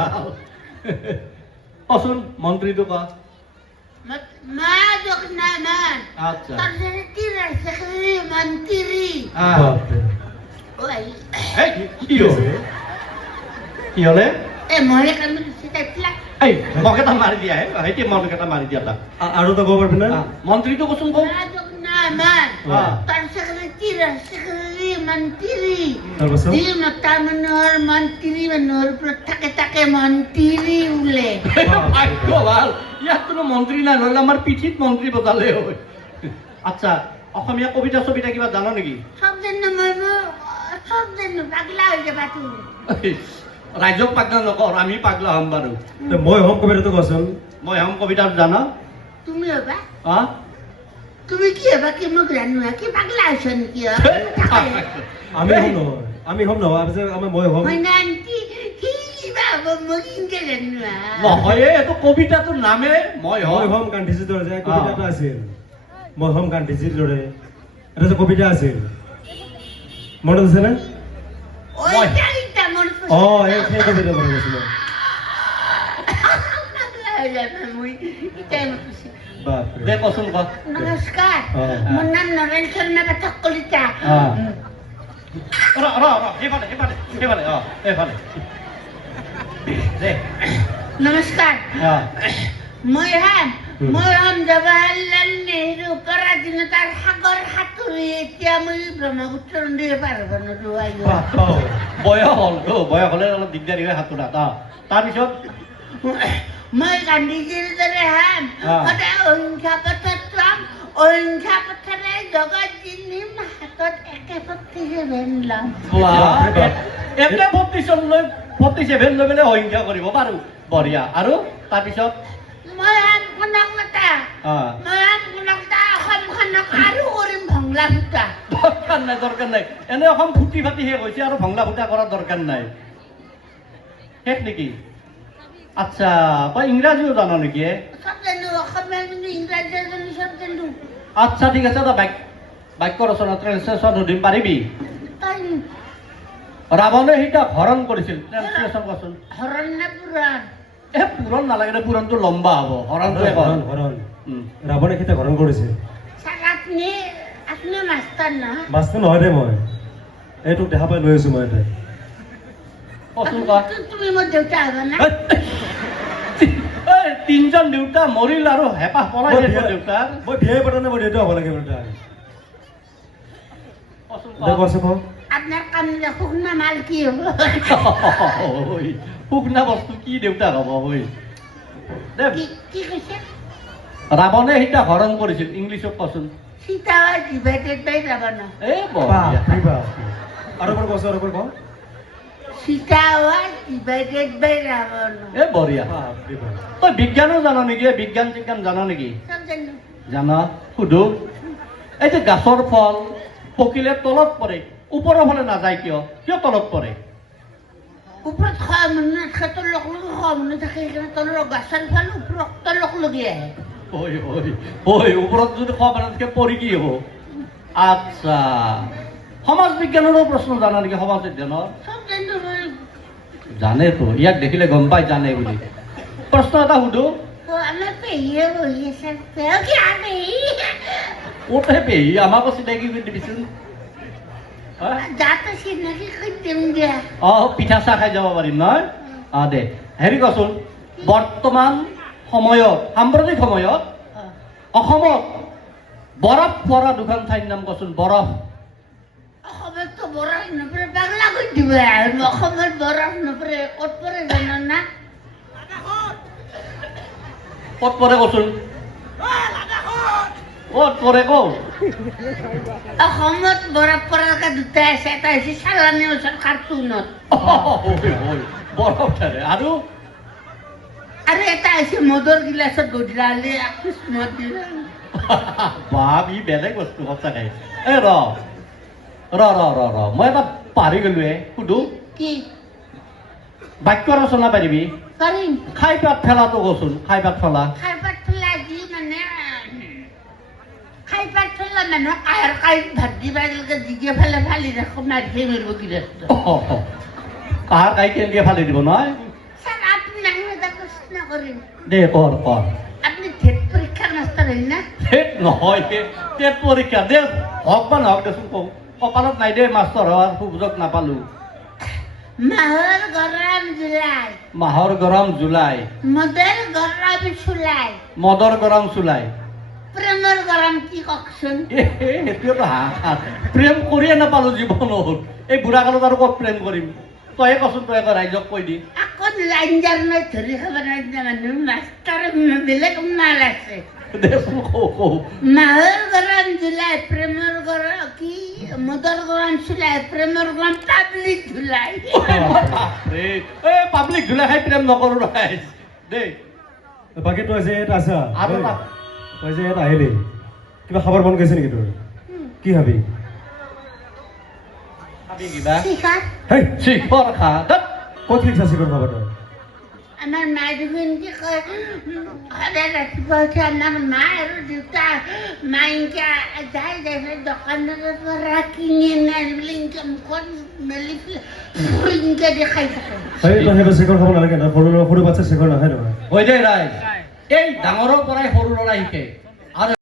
ভাল কচোন মন্ত্ৰীটো কোৱা আচ্ছা কি হলে মকেটা মাৰি দিয়া সেইটো মকেটা মাৰি দিয়া তাক আৰু তো ক'ব পাৰিবি না মন্ত্ৰীটো কচোন কওঁ ইয়াত কোনো মন্ত্ৰী নাই নহলে আমাৰ পিঠিত মন্ত্ৰী বজালে হয় আচ্ছা অসমীয়া কবিতা ছবিতা কিবা জানো নেকি ৰাইজক পাগলা নকৰ আমি পাগলা হ'ম বাৰু মই হ'ম কবিতাটো কচোন মই হ'ম কবিতাটো জানা তুমি হবা হা তুমি কি হবা কি মোক জানো কি পাগলা আছ নেকি আমি হ'ম নহয় মই হ'ম নহয় এইটো কবিতাটোৰ নামে মই হ'ম গান্ধীজীৰ দৰে যে কবিতা এটা আছিল মই হ'ম গান্ধীজীৰ দৰে এটা যে কবিতা আছিল মনত আছে নে সেই কবিতা মনত আছিলে দে কচোন ক নমস্কাৰ মোৰ নাম নৰেন শৰ্মা পাঠক কলিতা সেইফালে নমস্কাৰ মই হ'ম জৱাহৰলাল নেহৰু পৰাধীনতাৰ সাগৰ সাঁতুৰি এতিয়া মই ব্ৰহ্মপুত্ৰ নদীয়ে পাৰ হ'ব নোৱাৰো বয়স হলে অলপ দিগদাৰী হয় সাঁতোৰা তাৰপিছত মই গান্ধীজীৰ দৰে হ'ম সদায় অহিংসা পথত যাম অহিংসা পথেৰে জগত জিনিম হাতত AK-47 ল'ম AK-47 লৈ অহিংসা কৰিব পাৰো বঢ়িয়া আৰু তাৰপিছত মই হ'ম কনকলতা অসমখনক আৰু কৰিম ভংলা ফুটা দৰকাৰ নাই এনে অসম ফুটি ফাটি শেষ হৈছে আৰু ভংলা ফুটা কৰাৰ দৰকাৰ নাই শেষ নেকি আচ্ছা তই ইংৰাজীও জান নেকি সব জানো অসমীয়া কিন্তু ইংৰাজী জানো সব জানো আচ্ছা ঠিক আছে তই বাক্য ৰচনা ট্ৰেন্সলেশ্যন সুধিম পাৰিবি ৰাৱণে সীতাক হৰণ কৰিছিল ট্ৰেন্সলেশ্যন কচোন হৰণ নে পুৰাণ পুৰণ নালাগে দে পুৰণটো লম্বা হ'ব হৰণটো হৰণ ৰাৱণে সীতাক হৰণ কৰিছিল আপুনি মাষ্টাৰ নহয় মাষ্টাৰ নহয় দে মই এইটোক দেখা পাই লৈ আছো মই এতিয়া কচোন ক তুমি মোৰ দেউতা হবা না তিনজন দেউতা মৰিল আৰু হেঁপাহ পলাই দেউতা মই বিয়াই পতা নাই মই দেউতা হ'ব লাগে কচোন আপোনাৰ কাম শুকনা মাল কি হ'ব শুকনা বস্তু কি দেউতা হ'ব কি কৈছে ৰাৱণে সীতাক হৰণ কৰিছিল ইংলিছত কচোন সীতা ডিভাইডেড বাই ৰাৱণ আৰু কচোন সীতা ডিভাইডেড বাই ৰাৱণ বঢ়িয়া তই বিজ্ঞানো জান নেকি বিজ্ঞান চিজ্ঞান জান নেকি জান সুধো এই যে গাছৰ ফল পকিলে তলত পৰে ওপৰৰ ফালে নাযায় কিয় তলত পৰে ওপৰত খোৱা মানুহ নাথাকে তলক খোৱা মানুহ থাকে সেইকাৰণে তলৰ গাছৰ ফল ওপৰত তলক লগি আহে ওপৰত যদি খোৱা মানুহ থাকে পৰি কি হ'ব আচ্ছা সমাজ বিজ্ঞানৰো প্ৰশ্ন জানা নেকি সমাজ বিজ্ঞানৰ জানেতো ইয়াক দেখিলে গম পাই জানে বুলি প্ৰশ্ন এটা সুধো ক'তহে পেহী আমাকো চিনাকি কৰি দিবিচোন পিঠা চাহ খাই যাব পাৰিম নহয় দে হেৰি কচোন বৰ্তমান সময়ত সাম্প্ৰতিক সময়ত অসমত বৰফ পৰা দুখন ঠাইৰ নাম কচোন বৰফ অসমততো বৰফ নপৰে পাগলা কৰি দিব অসমত বৰফ নপৰে ক'ত পৰে জানো না ক'ত পৰে কচোন ক'ত পৰে কওঁ অসমত বৰফ পৰাকে দুটা আছে এটা হৈছে চালানী ওচৰত কাৰ্টুনত বৰফ থাকে আৰু এটা হৈছে মদৰ গিলাচত গধূলি মদ দিলে বাপ ই বেলেগ বস্তু সঁচাকে এ ৰ মই এটা পাহৰি গলোৱে সুধো কি বাক্য ৰচনা পাৰিবি পাৰিম খাই পাত ফেলাটো কচোন খাই পাত ফেলা যি মানে খাই পাত ফেলা মানুহ কাঁহৰ কাঁহত ভাত দিবা জিগে ফেলে ফালি ৰাখো মাৰি মাৰিব গিলাচটো কাঁহৰ কাঁহী কেনেকে ফালি দিব নহয় প্ৰশ্ন কৰি দে কৰ কৰ আপনি ঠেট পৰীক্ষাৰ মাস্টাৰ হইল না টেট নহয় টেট পৰীক্ষা দে হওক বা নহওক দেচোন কওঁ কপালত নাই দে মাষ্টৰ হোৱাৰ সুযোগ নাপালো মাহৰ গৰম জুলাই মাহৰ গৰম জুলাই মদেৰ গৰম চুলাই মদৰ গৰম চুলাই প্ৰেমেৰ গৰম কি ককছুন সেইটোৱেতো হাঁহ প্ৰেম কৰিয়ে নাপালো জীৱনত এই বুঢ়া কালত আৰু ক'ত প্ৰেম কৰিম তয়ে কচোন তই আকৌ ৰাইজক কৈ দি এখন লাইনজার নয় ধরি খাবার মানুষ মাস্টার বেলেগ মাল আছে দেচোন কওঁ মাহর গরম জুলাই প্রেমের গরম কি মদর গরম চুলাই প্রেমের গরম পাবলিক জুলাই এই পাব্লিক ধুলাই খাই প্ৰেম নকৰো ৰাইজ দেই বাকী তই যে ইয়াত আছা আৰু দেই, এটা তই যে ইয়াত আহিলি কিবা খাবৰ মন গৈছে নেকি তোৰ কি খাবি খাবি কিবা শিখা হেই শিখৰ খা ধত। ক'ত শিকছা চিকৰ খাব তই আমাৰ মা দেখুন কি কয় সদায় ৰাতিপুৱা উঠি আমাৰ মা আৰু দেউতা মাইনকে যাই যাই দোকানৰ পৰা কিনি আনি ইনকে মুখত মেলি পেলাই ইনকে দেখাই থাকে হেই তই সেইটো চিকৰ খাব নালাগে নহয় সৰু বাচ্ছা চিকৰ নাখায় নহয় হৈ যায় ৰাইজ এই ডাঙৰৰ পৰাই সৰু ল'ৰা শিকে